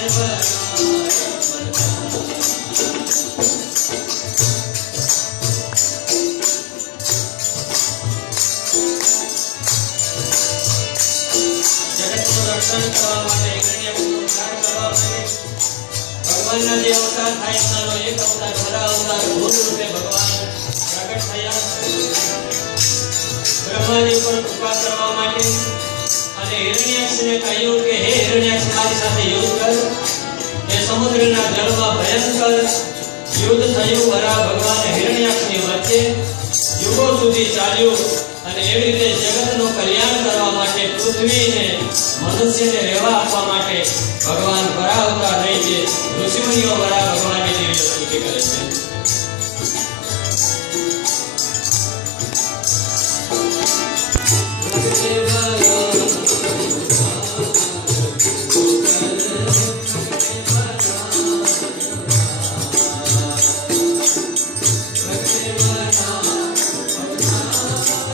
भगवान जे अवतार था एमनो एक अवतार बड़ा अवतार भूत रूपे भगवान प्रकट थया ब्रह्माजी पर कृपा करवा माटे અને હિરણ્યાક્ષને કહ્યું કે હે હિરણ્યાક્ષ મારી સાથે યુદ્ધ કર એ સમુદ્રના જળમાં ભયંકર યુદ્ધ થયું વરા ભગવાન હિરણ્યાક્ષની વચ્ચે યુગો સુધી ચાલ્યું અને એવી રીતે જગતનું કલ્યાણ કરવા માટે પૃથ્વીને મનુષ્યને રહેવા આપવા માટે ભગવાન વરા અવતાર લઈ છે ઋષિમુનિઓ વરા ભગવાનની દિવ્ય સ્તુતિ કરે છે।